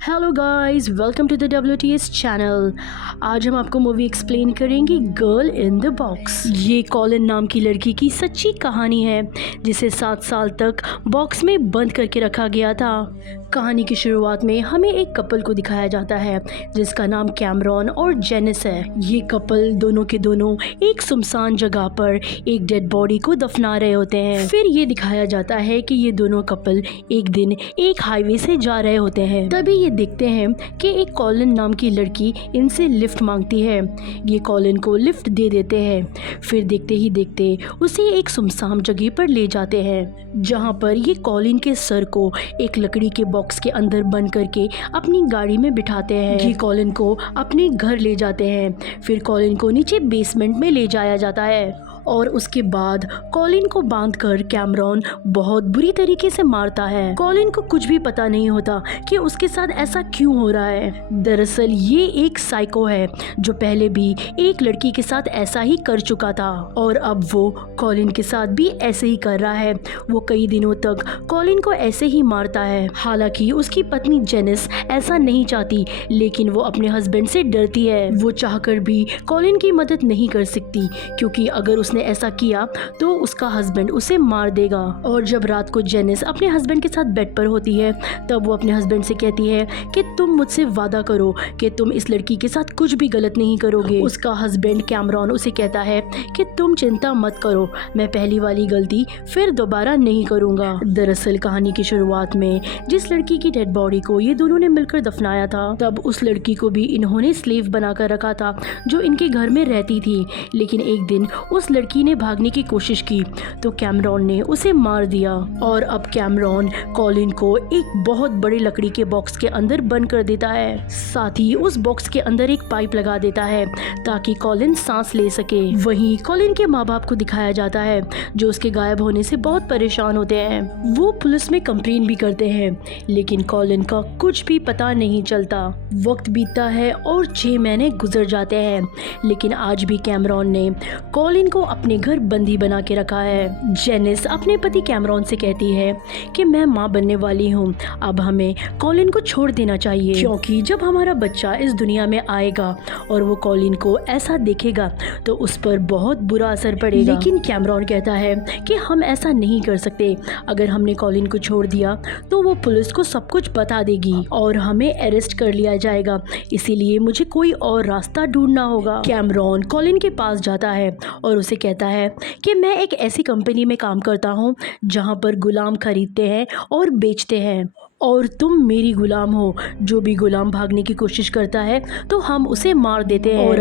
Hello guys, welcome to the WTS channel. आज हम आपको मूवी एक्सप्लेन करेंगे गर्ल इन द बॉक्स। ये कॉलिन नाम की लड़की की सच्ची कहानी है जिसे 7 साल तक बॉक्स में बंद करके रखा गया था। कहानी की शुरुआत में हमें एक कपल को दिखाया जाता है जिसका नाम कैमरॉन और जेनिस है। ये कपल दोनों के दोनों एक सुनसान जगह पर एक डेड बॉडी को दफना रहे होते हैं। फिर ये दिखाया जाता है कि ये दोनों कपल एक दिन एक हाईवे से जा रहे होते हैं। तभी ये देखते हैं कि एक कॉलिन नाम की लड़की इनसे लिफ्ट मांगती है। ये कॉलिन को लिफ्ट दे देते हैं। फिर देखते ही देखते उसे एक सुनसान जगह पर ले जाते हैं जहाँ पर ये कॉलिन के सर को एक लकड़ी के बॉक्स के अंदर बंद करके अपनी गाड़ी में बिठाते हैं। ये कॉलिन को अपने घर ले जाते हैं। फिर कॉलिन को नीचे बेसमेंट में ले जाया जाता है और उसके बाद कॉलिन को बांधकर कैमरॉन बहुत बुरी तरीके से मारता है। कॉलिन को कुछ भी पता नहीं होता कि उसके साथ ऐसा क्यों हो रहा है। दरअसल ये एक साइको है जो पहले भी एक लड़की के साथ ऐसा ही कर चुका था और अब वो कॉलिन के साथ भी ऐसे ही कर रहा है। वो कई दिनों तक कॉलिन को ऐसे ही मारता है। हालांकि उसकी पत्नी जेनिस ऐसा नहीं चाहती, लेकिन वो अपने हस्बैंड से डरती है। वो चाहकर भी कॉलिन की मदद नहीं कर सकती क्योंकि अगर उसने ऐसा किया तो उसका हस्बैंड उसे मार देगा। और जब रात को जेनिस अपने हस्बैंड के साथ बेड पर होती है तब वो अपने हस्बैंड से कहती है कि तुम मुझसे वादा करो कि तुम इस लड़की के साथ कुछ भी गलत नहीं करोगे। उसका हस्बैंड कैमरॉन उसे कहता है कि तुम चिंता मत करो, मैं पहली वाली गलती फिर दोबारा नहीं करूंगा। दरअसल कहानी की शुरुआत में जिस लड़की की डेड बॉडी को ये दोनों ने मिलकर दफनाया था तब उस लड़की को भी इन्होंने स्लेव बनाकर रखा था जो इनके घर में रहती थी। लेकिन एक दिन उस लड़की ने भागने की कोशिश की तो कैमरॉन ने उसे मार दिया और अब कैमरॉन कॉलिन को एक बहुत बड़े लकड़ी के बॉक्स के अंदर बंद कर देता है। साथ ही उस बॉक्स के अंदर एक पाइप लगा देता है ताकि कॉलिन सांस ले सके। वहीं कॉलिन के माँ बाप को दिखाया जाता है जो उसके गायब होने से बहुत परेशान होते हैं। वो पुलिस में कंप्लेन भी करते हैं लेकिन कॉलिन का कुछ भी पता नहीं चलता। वक्त बीतता है और 6 महीने गुजर जाते हैं लेकिन आज भी कैमरॉन ने कॉलिन को अपने घर बंदी बना के रखा है। जेनिस अपने पति कैमरॉन से कहती है कि मैं माँ बनने वाली हूँ, अब हमें कॉलिन को छोड़ देना चाहिए क्योंकि जब हमारा बच्चा इस दुनिया में आएगा और वो कॉलिन को ऐसा देखेगा तो उस पर बहुत बुरा असर पड़ेगा। लेकिन कैमरॉन कहता है कि हम ऐसा नहीं कर सकते। अगर हमने कॉलिन को छोड़ दिया तो वो पुलिस को सब कुछ बता देगी और हमें अरेस्ट कर लिया जाएगा, इसीलिए मुझे कोई और रास्ता ढूंढना होगा। कैमरॉन कॉलिन के पास जाता है और उसे कहता है कि मैं एक ऐसी कंपनी में काम करता हूँ जहाँ पर गुलाम खरीदते हैं और बेचते हैं और तुम मेरी गुलाम हो। जो भी गुलाम भागने की कोशिश करता है तो हम उसे मार देते हैं और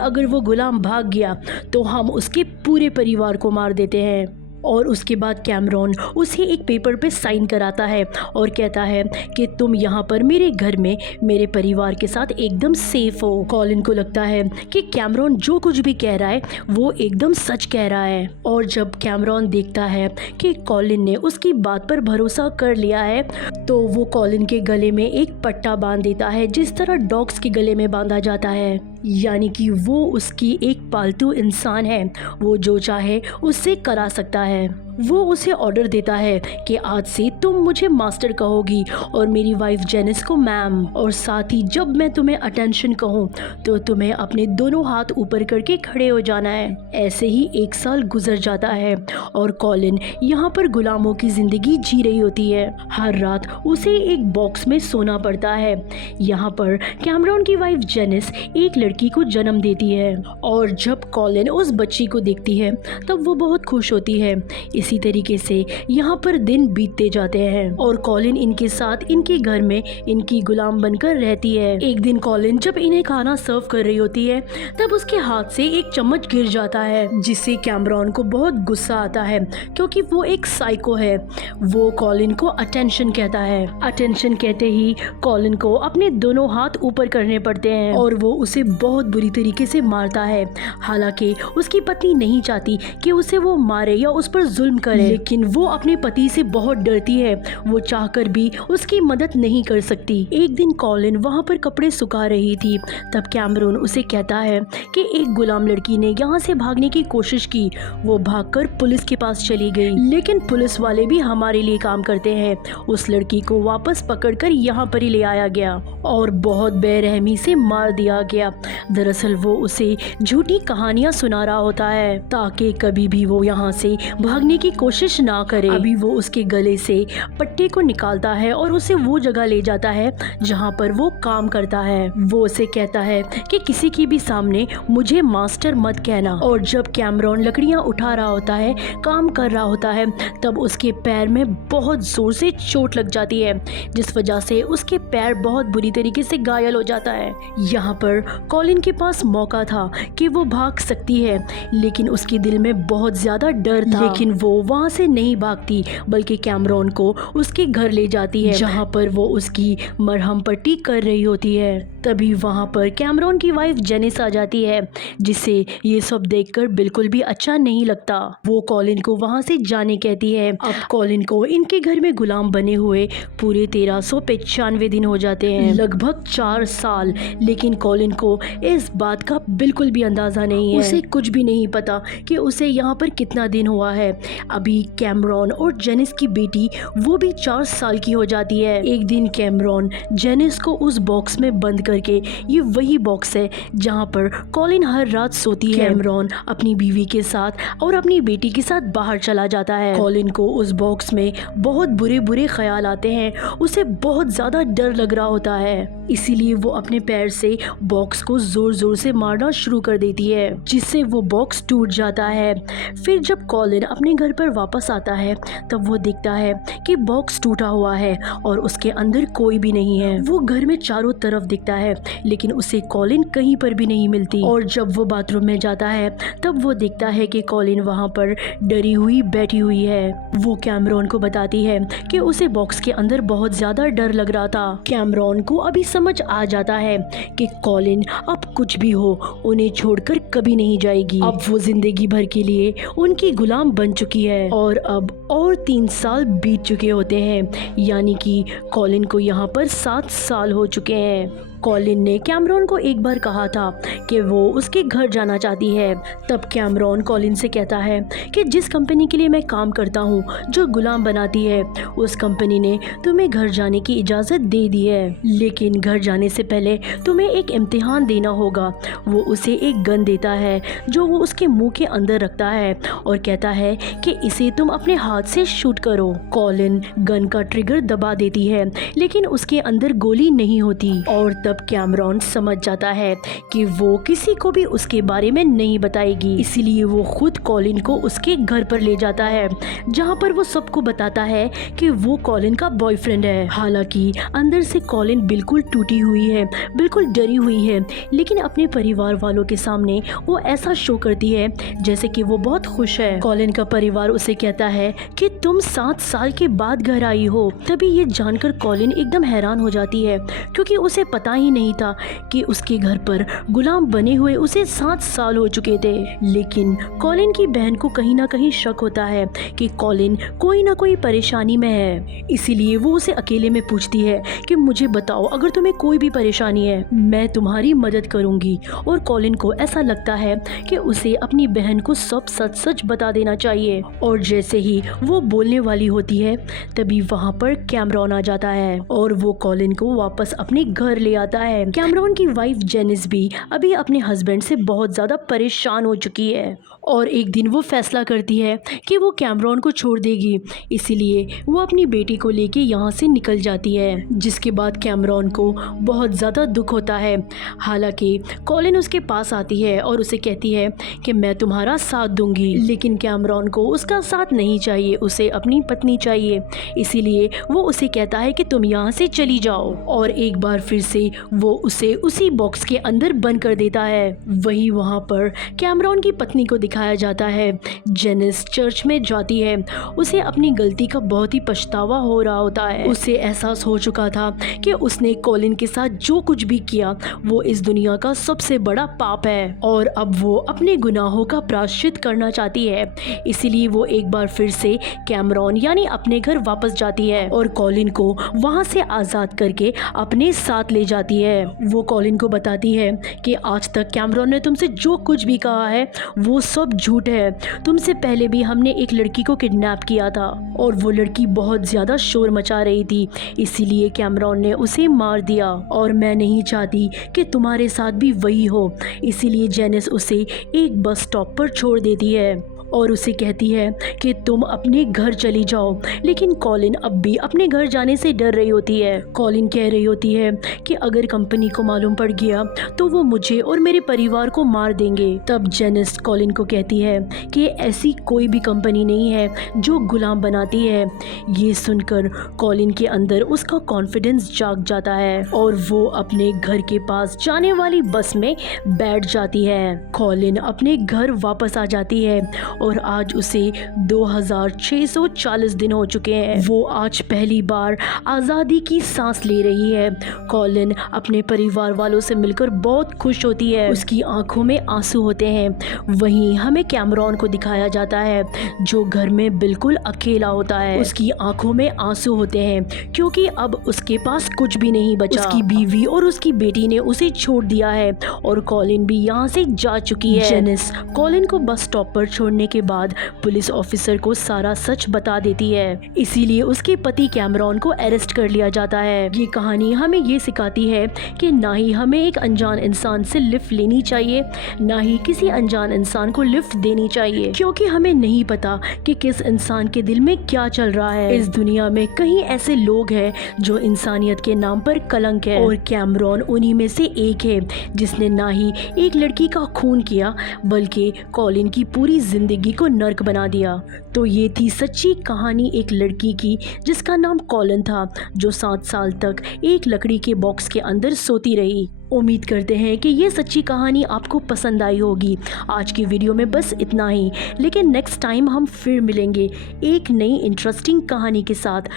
अगर वो गुलाम भाग गया तो हम उसके पूरे परिवार को मार देते हैं। और उसके बाद कैमरॉन उसे एक पेपर पे साइन कराता है और कहता है कि तुम यहाँ पर मेरे घर में मेरे परिवार के साथ एकदम सेफ हो। कॉलिन को लगता है कि कैमरॉन जो कुछ भी कह रहा है वो एकदम सच कह रहा है और जब कैमरॉन देखता है कि कॉलिन ने उसकी बात पर भरोसा कर लिया है तो वो कॉलिन के गले में एक पट्टा बांध देता है जिस तरह डॉग्स के गले में बांधा जाता है, यानी कि वो उसकी एक पालतू इंसान है। वो जो चाहे उससे करा सकता है। वो उसे ऑर्डर देता है कि आज से तुम मुझे मास्टर कहोगी और मेरी वाइफ जेनिस को मैम, और साथ ही जब मैं तुम्हें अटेंशन कहूँ तो तुम्हें अपने दोनों हाथ ऊपर करके खड़े हो जाना है। ऐसे ही 1 साल गुजर जाता है और कॉलिन यहाँ पर गुलामों की जिंदगी जी रही होती है। हर रात उसे एक बॉक्स में सोना पड़ता है। यहाँ पर कैमरॉन की वाइफ जेनिस एक लड़की को जन्म देती है और जब कॉलिन उस बच्ची को देखती है तब वो बहुत खुश होती है। इसी तरीके से यहाँ पर दिन बीतते जाते हैं और कॉलिन इनके साथ इनके घर में इनकी गुलाम बनकर रहती है। एक दिन कॉलिन जब इन्हें खाना सर्व कर रही होती है तब उसके हाथ से एक चम्मच गिर जाता है जिससे कैमरॉन को बहुत गुस्सा आता है क्योंकि वो एक साइको है। वो कॉलिन को अटेंशन कहता है। अटेंशन कहते ही कॉलिन को अपने दोनों हाथ ऊपर करने पड़ते हैं और वो उसे बहुत बुरी तरीके से मारता है। हालांकि उसकी पत्नी नहीं चाहती कि उसे वो मारे या उस पर जुल्म बंद करे, लेकिन वो अपने पति से बहुत डरती है। वो चाहकर भी उसकी मदद नहीं कर सकती। एक दिन कॉलिन वहाँ पर कपड़े सुखा रही थी। तब कैमरून उसे कहता है कि एक गुलाम लड़की ने यहाँ से भागने की कोशिश की। वो भागकर पुलिस के पास चली गई, लेकिन पुलिस वाले भी हमारे लिए काम करते हैं। उस लड़की को वापस पकड़कर यहाँ पर ही ले आया गया और बहुत बेरहमी से मार दिया गया। दरअसल वो उसे झूठी कहानियां सुना रहा होता है ताकि कभी भी वो यहाँ से भागने की कोशिश ना करे। अभी वो उसके गले से पट्टे को निकालता है और उसे वो जगह ले जाता है जहाँ पर वो काम करता है। वो उसे कहता है कि किसी की भी सामने मुझे मास्टर मत कहना। और जब कैमरॉन लकड़ियाँ उठा रहा होता है, काम कर रहा होता है, तब उसके पैर में बहुत जोर से चोट लग जाती है, जिस वजह से उसके पैर बहुत बुरी तरीके से घायल हो जाता है। यहाँ पर कॉलिन के पास मौका था कि वो भाग सकती है, लेकिन उसके दिल में बहुत ज्यादा डर था। लेकिन वो वहाँ से नहीं भागती, बल्कि कैमरॉन को उसके घर ले जाती है, जहाँ पर वो उसकी मरहम पट्टी कर रही होती है। तभी वहाँ पर कैमरॉन की वाइफ जेनिस आ जाती है, जिसे ये सब देखकर बिल्कुल भी अच्छा नहीं लगता। वो कॉलिन को वहाँ से जाने कहती है। अब कॉलिन को इनके घर में गुलाम बने हुए पूरे 1395 दिन हो जाते हैं, लगभग 4 साल। लेकिन कॉलिन को इस बात का बिल्कुल भी अंदाजा नहीं है। उसे कुछ भी नहीं पता कि उसे यहाँ पर कितना दिन हुआ है। अभी कैमरॉन और जेनिस की बेटी वो भी 4 साल की हो जाती है। एक दिन कैमरॉन जेनिस को उस बॉक्स में बंद करके, ये वही बॉक्स है जहाँ पर कॉलिन हर रात सोती है। कैमरॉन अपनी बीवी के साथ और अपनी बेटी के साथ बाहर चला जाता है। कॉलिन को उस बॉक्स में बहुत बुरे बुरे ख्याल आते हैं। उसे बहुत ज्यादा डर लग रहा होता है, इसीलिए वो अपने पैर से बॉक्स को जोर जोर से मारना शुरू कर देती है, जिससे वो बॉक्स टूट जाता है। फिर जब कॉलिन अपने घर पर वापस आता है, तब वो देखता है कि बॉक्स टूटा हुआ है और उसके अंदर कोई भी नहीं है। वो घर में चारों तरफ दिखता है, लेकिन उसे कॉलिन कहीं पर भी नहीं मिलती। और जब वो बाथरूम में जाता है, तब वो देखता है कि कॉलिन वहाँ पर डरी हुई बैठी हुई है। वो कैमरॉन को बताती है कि उसे बॉक्स के अंदर बहुत ज्यादा डर लग रहा था। कैमरॉन को अभी समझ आ जाता है कि कॉलिन अब कुछ भी हो उन्हें छोड़कर कभी नहीं जाएगी। अब वो जिंदगी भर के लिए उनकी गुलाम बन चुकी है। और अब और 3 साल बीत चुके होते हैं, यानी कि कॉलिन को यहाँ पर 7 साल हो चुके हैं। कॉलिन ने कैमरॉन को एक बार कहा था कि वो उसके घर जाना चाहती है। तब कैमरॉन कॉलिन से कहता है कि जिस कंपनी के लिए मैं काम करता हूँ, जो गुलाम बनाती है, उस कंपनी ने तुम्हें घर जाने की इजाज़त दे दी है, लेकिन घर जाने से पहले तुम्हें एक इम्तिहान देना होगा। वो उसे एक गन देता है जो वो उसके मुंह के अंदर रखता है और कहता है कि इसे तुम अपने हाथ से शूट करो। कॉलिन गन का ट्रिगर दबा देती है, लेकिन उसके अंदर गोली नहीं होती। और तब कैमरॉन समझ जाता है कि वो किसी को भी उसके बारे में नहीं बताएगी, इसलिए वो खुद कॉलिन को उसके घर पर ले जाता है, जहाँ पर वो सबको बताता है कि वो कॉलिन का बॉयफ्रेंड है। हालांकि अंदर से कॉलिन बिल्कुल टूटी हुई है, बिल्कुल डरी हुई है, लेकिन अपने परिवार वालों के सामने वो ऐसा शो करती है जैसे कि वो बहुत खुश है। कॉलिन का परिवार उसे कहता है कि तुम 7 साल के बाद घर आई हो। तभी ये जानकर कॉलिन एकदम हैरान हो जाती है, क्योंकि उसे पता ही नहीं था कि उसके घर पर गुलाम बने हुए उसे 7 साल हो चुके थे। लेकिन कॉलिन की बहन को कहीं ना कहीं शक होता है कि कॉलिन कोई ना कोई परेशानी में है, इसीलिए वो उसे अकेले में पूछती है कि मुझे बताओ, अगर तुम्हें कोई भी परेशानी है मैं तुम्हारी मदद करूंगी। और कॉलिन को ऐसा लगता है कि उसे अपनी बहन को सब सच सच बता देना चाहिए। और जैसे ही वो बोलने वाली होती है, तभी वहाँ पर कैमरॉन आ जाता है और वो कॉलिन को वापस अपने घर ले आता है। कैमरॉन की वाइफ जेनिस भी अभी अपने हस्बैंड से बहुत ज़्यादा परेशान हो चुकी है और एक दिन वो फैसला करती है कि वो कैमरॉन को छोड़ देगी, इसीलिए वो अपनी बेटी को लेके यहाँ से निकल जाती है। जिसके बाद कैमरॉन को बहुत ज़्यादा दुख होता है। हालांकि कॉलिन उसके पास आती है और उसे कहती है कि मैं तुम्हारा साथ दूंगी, लेकिन कैमरॉन को उसका साथ नहीं चाहिए, उसे अपनी पत्नी चाहिए। इसीलिए वो उसे कहता है कि तुम यहाँ से चली जाओ, और एक बार फिर से वो उसे उसी बॉक्स के अंदर बंद कर देता है। वही वहाँ पर कैमरॉन की पत्नी को दिखाया जाता है। जेनिस चर्च में जाती है। उसे अपनी गलती का बहुत ही पछतावा हो रहा होता है। उसे एहसास हो चुका था कि उसने कॉलिन के साथ जो कुछ भी किया वो इस दुनिया का सबसे बड़ा पाप है और अब वो अपने गुनाहों का प्रायश्चित करना चाहती है। इसीलिए वो एक बार फिर से कैमरॉन यानी अपने घर वापस जाती है और कॉलिन को वहां से आज़ाद करके अपने साथ ले जाती है। वो कॉलिन को बताती है कि आज तक कैमरॉन ने तुमसे जो कुछ भी कहा है वो सब झूठ है। तुमसे पहले भी हमने एक लड़की को किडनैप किया था और वो लड़की बहुत ज़्यादा शोर मचा रही थी, इसीलिए कैमरॉन ने उसे मार दिया और मैं नहीं चाहती कि तुम्हारे साथ भी वही हो। इसीलिए जेनिस उसे एक बस स्टॉप पर छोड़ देती है और उसे कहती है कि तुम अपने घर चली जाओ। लेकिन कॉलिन अब भी अपने घर जाने से डर रही होती है। कॉलिन कह रही होती है कि अगर कंपनी को मालूम पड़ गया तो वो मुझे और मेरे परिवार को मार देंगे। तब जेनिस कॉलिन को कहती है कि ऐसी कोई भी कंपनी नहीं है जो गुलाम बनाती है। ये सुनकर कॉलिन के अंदर उसका कॉन्फिडेंस जाग जाता है और वो अपने घर के पास जाने वाली बस में बैठ जाती है। कॉलिन अपने घर वापस आ जाती है और आज उसे 2640 दिन हो चुके हैं। वो आज पहली बार आज़ादी की सांस ले रही है। कॉलिन अपने परिवार वालों से मिलकर बहुत खुश होती है। उसकी आंखों में आंसू होते हैं। वहीं हमें कैमरॉन को दिखाया जाता है जो घर में बिल्कुल अकेला होता है। उसकी आंखों में आंसू होते हैं क्योंकि अब उसके पास कुछ भी नहीं बचा। उसकी बीवी और उसकी बेटी ने उसे छोड़ दिया है और कॉलिन भी यहाँ से जा चुकी है। जेनिस कॉलिन को बस स्टॉप पर छोड़ने के बाद पुलिस ऑफिसर को सारा सच बता देती है। इसीलिए उसके पति कैमरॉन को अरेस्ट कर लिया जाता है। ये कहानी हमें ये सिखाती है कि ना ही हमें एक अनजान इंसान से लिफ्ट लेनी चाहिए, ना ही किसी अनजान इंसान को लिफ्ट देनी चाहिए, क्योंकि हमें नहीं पता कि किस इंसान के दिल में क्या चल रहा है। इस दुनिया में कई ऐसे लोग हैं जो इंसानियत के नाम पर कलंक है और कैमरॉन उन्हीं में से एक है जिसने ना ही एक लड़की का खून किया बल्कि कॉलिन की पूरी जिंदगी को नर्क बना दिया। तो ये थी सच्ची कहानी एक लड़की की जिसका नाम कॉलिन था, जो 7 साल तक एक लकड़ी के बॉक्स के अंदर सोती रही। उम्मीद करते हैं कि ये सच्ची कहानी आपको पसंद आई होगी। आज की वीडियो में बस इतना ही, लेकिन नेक्स्ट टाइम हम फिर मिलेंगे एक नई इंटरेस्टिंग कहानी के साथ।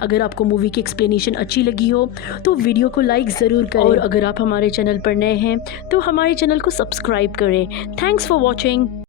अगर आपको मूवी की एक्सप्लेनेशन अच्छी लगी हो तो वीडियो को लाइक ज़रूर करें और अगर आप हमारे चैनल पर नए हैं तो हमारे चैनल को सब्सक्राइब करें। Thanks for watching.